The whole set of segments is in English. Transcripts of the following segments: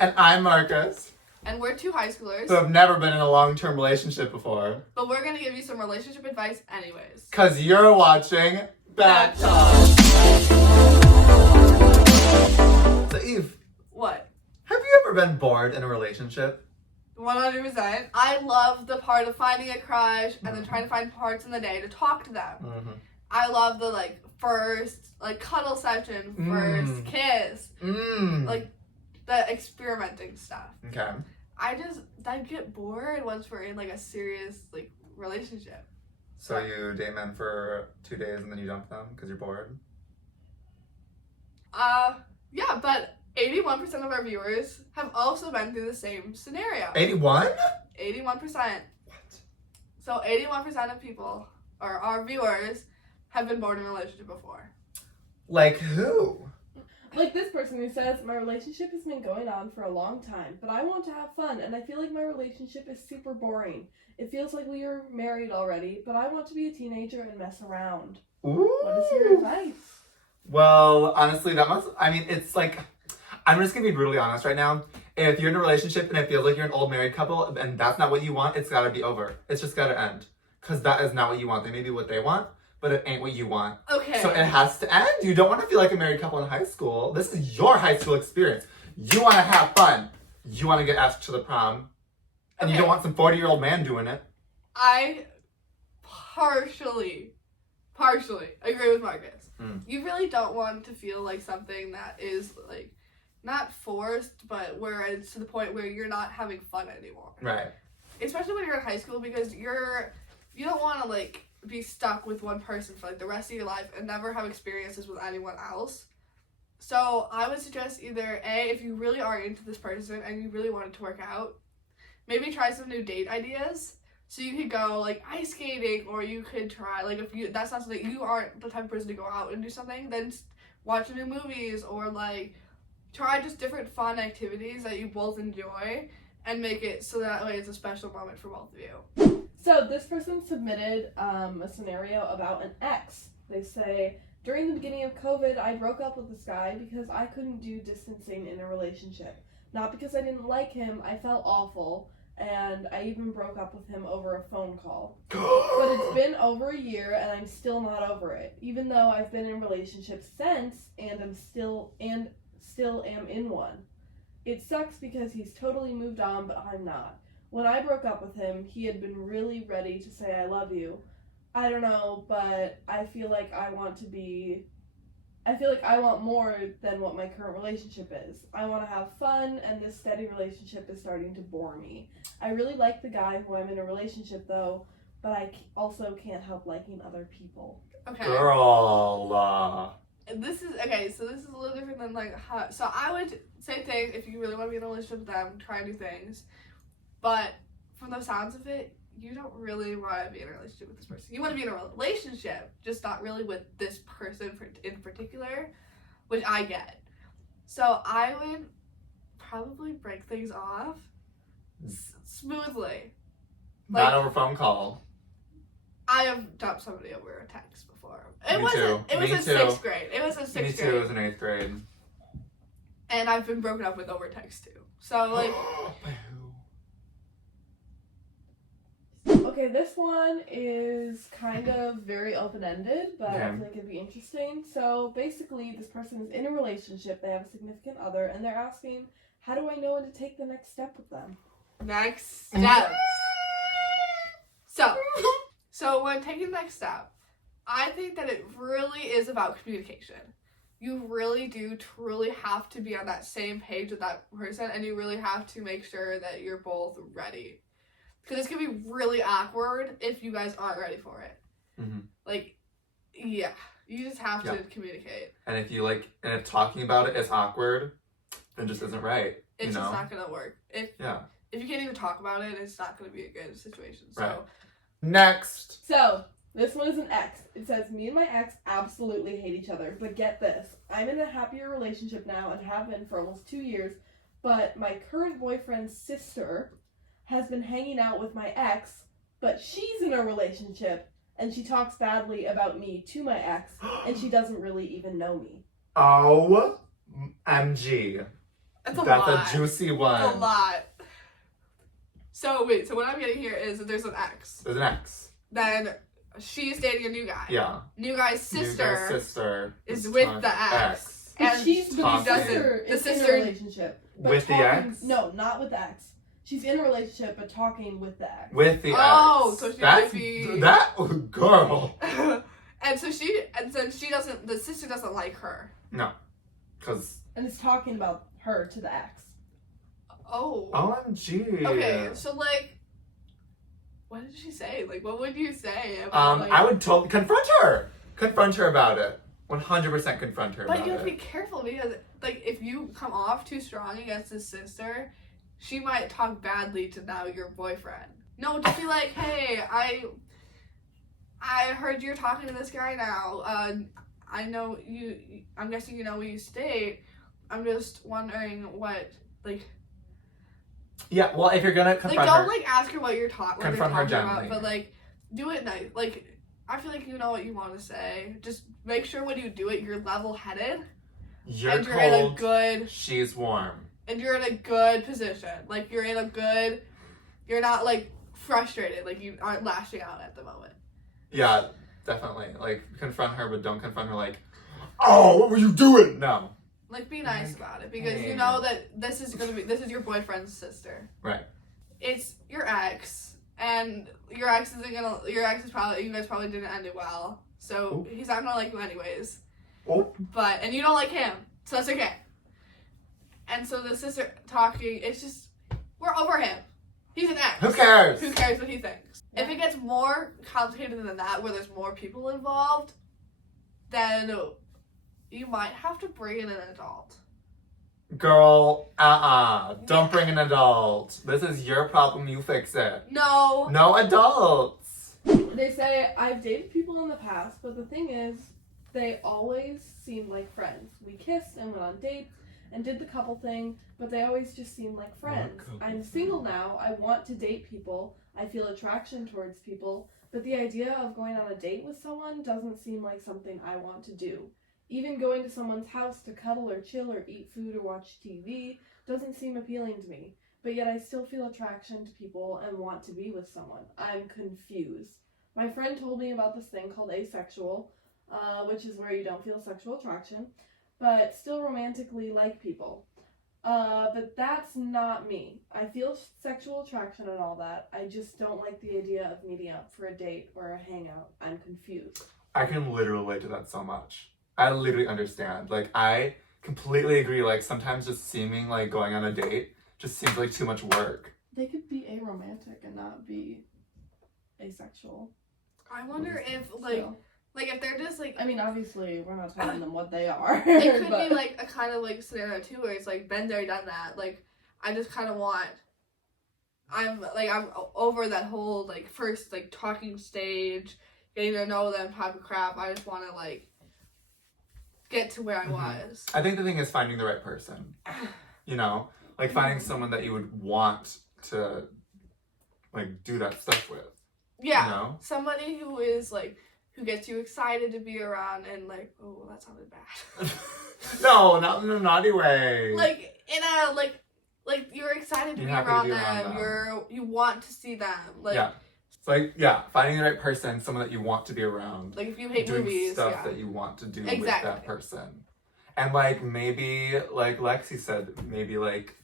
And I'm Marcus. And we're two high schoolers. Who have never been in a long-term relationship before. But we're going to give you some relationship advice anyways. Because you're watching Backtalk. So Eve. What? Have you ever been bored in a relationship? 100%. I love the part of finding a crush and then trying to find parts in the day to talk to them. Mm-hmm. I love the first cuddle session, first kiss, the experimenting stuff. Okay. I get bored once we're in a serious relationship. So you date men for 2 days and then you dump them because you're bored? Yeah, but 81% of our viewers have also been through the same scenario. 81? 81%. What? So 81% of people, or our viewers, have been bored in a relationship before. Like who? Like this person who says, my relationship has been going on for a long time, but I want to have fun, and I feel like my relationship is super boring. It feels like we are married already, but I want to be a teenager and mess around. Ooh. What is your advice? Well, honestly, it's I'm just gonna be brutally honest right now. If you're in a relationship and it feels like you're an old married couple and that's not what you want, it's gotta be over. It's just gotta end. Because that is not what you want. They may be what they want, but it ain't what you want. Okay. So it has to end. You don't want to feel like a married couple in high school. This is your high school experience. You want to have fun. You want to get asked to the prom. And you don't want some 40-year-old man doing it. I partially agree with Marcus. You really don't want to feel like something that is not forced, but where it's to the point where you're not having fun anymore. Right. Especially when you're in high school, because you don't want to be stuck with one person for the rest of your life and never have experiences with anyone else. So I would suggest either A, if you really are into this person and you really want it to work out, maybe try some new date ideas. So you could go ice skating, or you could try if that's not something, you aren't the type of person to go out and do something, then watch new movies, or try just different fun activities that you both enjoy and make it so that way it's a special moment for both of you. So this person submitted a scenario about an ex. They say, during the beginning of COVID, I broke up with this guy because I couldn't do distancing in a relationship. Not because I didn't like him, I felt awful, and I even broke up with him over a phone call. But it's been over a year and I'm still not over it, even though I've been in relationships since and still am in one. It sucks because he's totally moved on, but I'm not. When I broke up with him, he had been really ready to say I love you. I don't know, but I feel like I want more than what my current relationship is. I want to have fun, and this steady relationship is starting to bore me. I really like the guy who I'm in a relationship, though, but I also can't help liking other people. Okay. Girl. This is a little different than so I would say thing, if you really want to be in a relationship with them, try new things. But from the sounds of it, you don't really want to be in a relationship with this person. You want to be in a relationship, just not really with this person in particular, which I get. So I would probably break things off smoothly. Not over phone call. I have dumped somebody over a text before. It was in sixth grade. It was in sixth grade. Me too. It was in 8th grade. And I've been broken up with over text too. So Okay, this one is kind of very open-ended, but I feel like it'd be interesting. So basically, this person is in a relationship, they have a significant other, and they're asking, how do I know when to take the next step with them? Next steps. So when taking the next step, I think that it really is about communication. You really do truly have to be on that same page with that person, and you really have to make sure that you're both ready. Because it's going to be really awkward if you guys aren't ready for it. Mm-hmm. You just have to communicate. And if talking about it is awkward, then just isn't right. It's just not going to work. If you can't even talk about it, it's not going to be a good situation. So. Right. Next. So, this one is an ex. It says, me and my ex absolutely hate each other, but get this. I'm in a happier relationship now and have been for almost 2 years, but my current boyfriend's sister has been hanging out with my ex, but she's in a relationship, and she talks badly about me to my ex, and she doesn't really even know me. OMG. That's a That's lot. a juicy one. That's a lot. So wait, so what I'm getting here is that there's an ex. There's an ex. Then she's dating a new guy. Yeah. New guy's sister, New guy's sister is with the ex. But And she's the talking. sister The is in sister- a relationship. But With the talking- ex? No, not with the ex. She's in a relationship but talking with the ex. With the Oh, ex. so she That's, might be- that girl. and then she doesn't, the sister doesn't like her. No. Because And is talking about her to the ex. Oh. OMG. Okay, so like, what did she say? Like, what would you say about like... I would totally confront her. Confront her about it. 100% confront her But about you have to it. be careful because, like, if you come off too strong against his sister, she might talk badly to now your boyfriend. No, just be like, hey, I heard you're talking to this guy now. I know you. I'm guessing you know we used to date. I'm just wondering what, like. Yeah, well, if you're gonna confront Like, don't her, like ask her what you're talking Confront her about, gently. but like, do it nice. Like, I feel like you know what you want to say. Just make sure when you do it, you're level-headed you're and you're in a cold, good. she's warm. And you're in a good position. Like, you're in a good... You're not, like, frustrated. Like, you aren't lashing out at the moment. Yeah, definitely. Like, confront her, but don't confront her like, oh, what were you doing? No. Like, be nice about it. Because you Yeah. know that this is your boyfriend's sister. Right. It's your ex. And your ex is probably... You guys probably didn't end it well. So, Ooh. he's not gonna like you anyways. Oh. But... And you don't like him. So, that's okay. And so the sister talking, it's just... We're over him. He's an ex. Who cares? Who cares what he thinks? If it gets more complicated than that, where there's more people involved, then you might have to bring in an adult. Girl, don't bring an adult. This is your problem, you fix it. No. No adults. They say, I've dated people in the past, but the thing is, they always seemed like friends. We kissed and went on dates and did the couple thing, but they always just seemed like friends. couple I'm single now. I want to date people. I feel attraction towards people, but the idea of going on a date with someone doesn't seem like something I want to do. Even going to someone's house to cuddle or chill or eat food or watch TV doesn't seem appealing to me, but yet I still feel attraction to people and want to be with someone. I'm confused. My friend told me about this thing called asexual, which is where you don't feel sexual attraction, but still romantically like people. But that's not me. I feel sexual attraction and all that. I just don't like the idea of meeting up for a date or a hangout. I'm confused. I can literally relate to that so much. I literally understand. Like, I completely agree. Like, sometimes just seeming like going on a date just seems like too much work. They could be aromantic and not be asexual. I wonder if, like, So, like if they're just, like... I mean, obviously, we're not telling them what they are. It could but be, like, a kind of, like, scenario, too, where it's, like, been there, done that. Like, I just kind of want... I'm over that whole, like, first, like, talking stage, getting to know them type of crap. I just want to, like, get to where I was. I think the thing is finding the right person. You know? Like, finding someone that you would want to, like, do that stuff with. Yeah. You know? Somebody who is, like, who gets you excited to be around and, like, oh, that sounded bad. No, not in a naughty way. Like, in a, like you're excited to You're be happy to around be them. around them. You want to see them. Like, yeah. It's like, yeah, finding the right person, someone that you want to be around. like if you hate doing movies, stuff yeah. that you want to do with Exactly. that person. And, like, maybe, like Lexi said, maybe, like,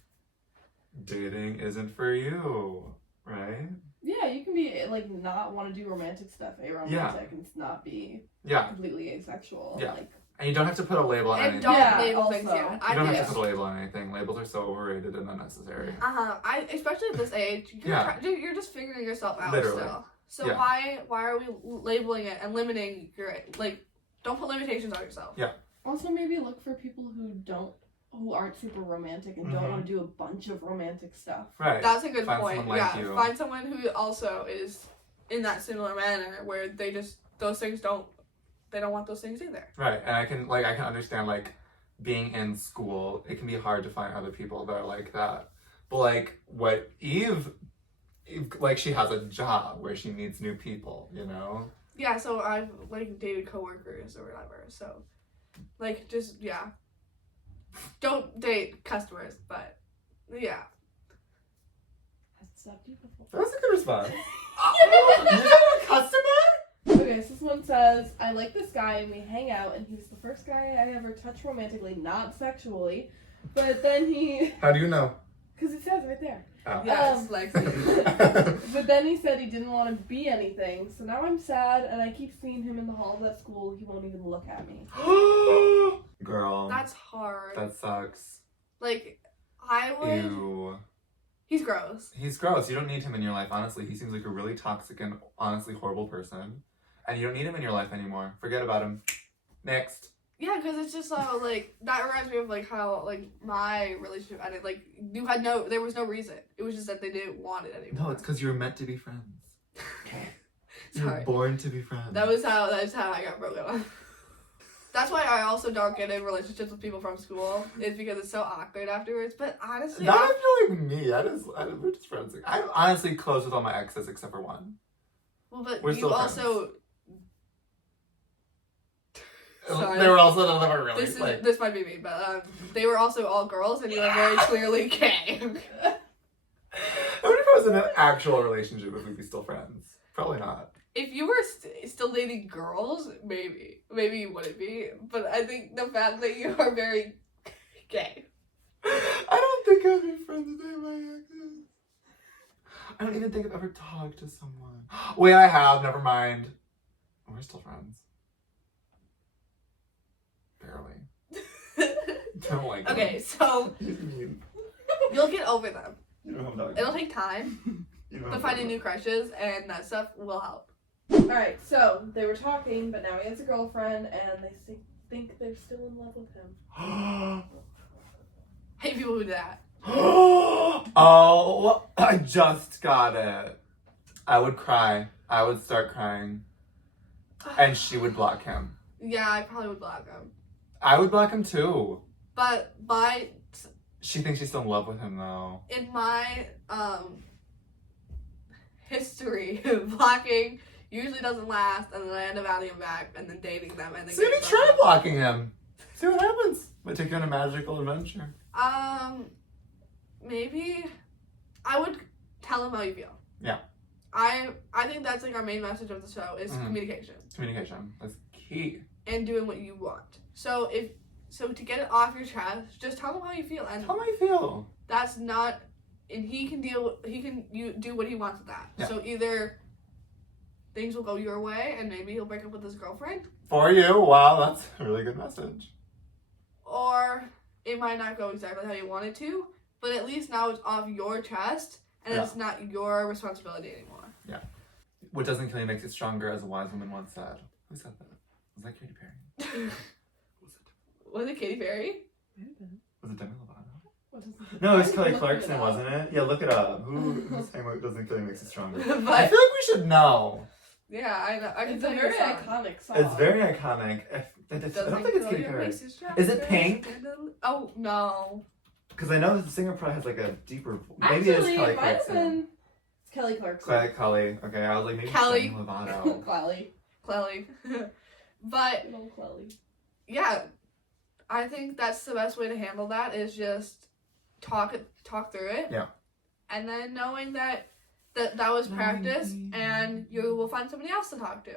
dating isn't for you, right? yeah, you can be, like, not want to do romantic stuff, aromantic, Yeah. and not be Yeah. completely asexual. Yeah. Like, And you don't have to put a label on And anything. don't Yeah, label things also. yet. You I don't think have to put a label on anything. Labels are so overrated and unnecessary. especially at this age, you're just figuring yourself out Literally. still. So Yeah. why are we labeling it and limiting your, like, don't put limitations on yourself. Yeah. also maybe look for people who aren't super romantic and don't Mhm. want to do a bunch of romantic stuff. Right. That's a good Find point. someone like Yeah, you. find someone who also is in that similar manner where they just those things don't want those things either. Right. And I can understand, like, being in school, it can be hard to find other people that are like that. But, like, what Eve, like, she has a job where she meets new people, you know? Yeah, so I've like dated coworkers or whatever. So, like, just Don't date customers, but yeah. That's not beautiful. That was a good response. You said a customer? Okay, so this one says, I like this guy and we hang out and he's the first guy I ever touched romantically, not sexually. But then he... How do you know? Because it says right there. Oh. Yes, Lexi. But then he said he didn't want to be anything, so now I'm sad and I keep seeing him in the halls at school. He won't even look at me. Girl. That's hard. That sucks. Like, I would... Ew. He's gross. He's gross. You don't need him in your life, honestly. He seems like a really toxic and honestly horrible person. And you don't need him in your life anymore. Forget about him. Next. Yeah, because it's just like, that reminds me of like how like my relationship ended. Like, there was no reason. It was just that they didn't want it anymore. No, it's because you were meant to be friends. You were Sorry. born to be friends. That's how I got broken up. That's why I also don't get in relationships with people from school. Is because it's so awkward afterwards. But honestly, Not if you're like me. We're just friends. I'm honestly close with all my exes except for one. well, but we're you still also. Sorry. They were also never really. This might be me, but they were also all girls, and you were very clearly gay. I wonder if I was in an actual relationship, if we'd be still friends. Probably not. If you were still dating girls, maybe you wouldn't be. But I think the fact that you are very gay. I don't think I'd be friends with any of my exes. I don't even think I've ever talked to someone. Wait, I have. Never mind. We're still friends. Barely. Don't like them. Okay, so You you'll get over them. don't have that. It'll take time, You don't but have finding that. new crushes and that stuff will help. Alright, so they were talking, but now he has a girlfriend and they think they're still in love with him. Hate people who do that. Oh, I just got it. I would cry. I would start crying. And she would block him. Yeah, I probably would block them. I would block him too. But She thinks she's still in love with him though. in my history, blocking usually doesn't last, and then I end up adding them back and then dating them and then. So maybe try blocking him. See what happens. Might take you on a magical adventure. Maybe I would tell him how you feel. Yeah. I think that's like our main message of the show is communication Communication. That's key. and doing what you want. So to get it off your chest, just tell him how you feel, and Tell me how you feel. that's not, and he can do what he wants with that. Yeah. So either things will go your way, and maybe he'll break up with his girlfriend, For you. Wow, that's a really good message. or it might not go exactly how you want it to, but at least now it's off your chest, and Yeah. it's not your responsibility anymore. What doesn't kill you makes you stronger, as a wise woman once said. Who said that? Was that Katy Perry? Was it? Was it Katy Perry? Was it Demi Lovato? What is it? No, it was Kelly Look Clarkson, it up. wasn't it? Yeah, look it up. Who's saying what doesn't kill you makes you stronger? I But feel like we should know. yeah, I know. I can It's a tell you very the song. iconic song. It's very iconic. I don't think it's Katy Perry. Is it Pink? Oh no. Because I know the singer probably has like a deeper. Maybe Actually, it's Kelly it might have Clarkson. been. It's Kelly Clarkson. Kelly. Okay, I was like maybe Kelly. Demi Lovato. Clelly. Clearly. But Good old Clelly. yeah, I think that's the best way to handle that is just talk through it. Yeah. And then knowing that was practice and you will find somebody else to talk to.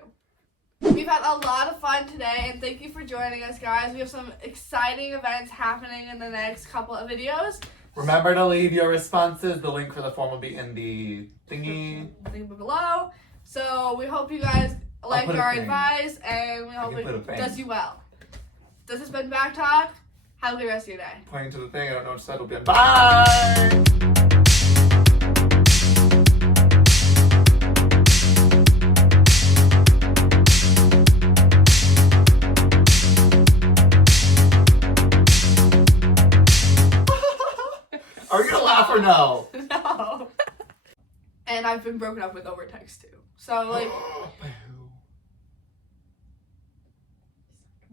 We've had a lot of fun today, and thank you for joining us, guys. We have some exciting events happening in the next couple of videos. Remember to leave your responses. The link for the form will be in the thingy. Link below. So we hope you guys like put a our thing. advice, and we hope can put a it thing. does you well. This has been Backtalk. Have a good rest of your day. Pointing to the thing. I don't know which side will be on. Bye! Are you gonna laugh or no? No. And I've been broken up with over text too. So like, By who?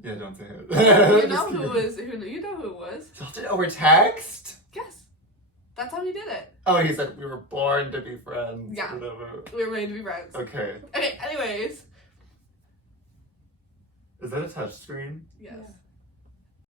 Yeah, don't say it. you know who it was. Y'all did it over text? Yes. That's how we did it. Oh, he said we were born to be friends. Yeah. Whatever. We were made to be friends. Okay. Okay, anyways. Is that a touch screen? Yes. Yeah.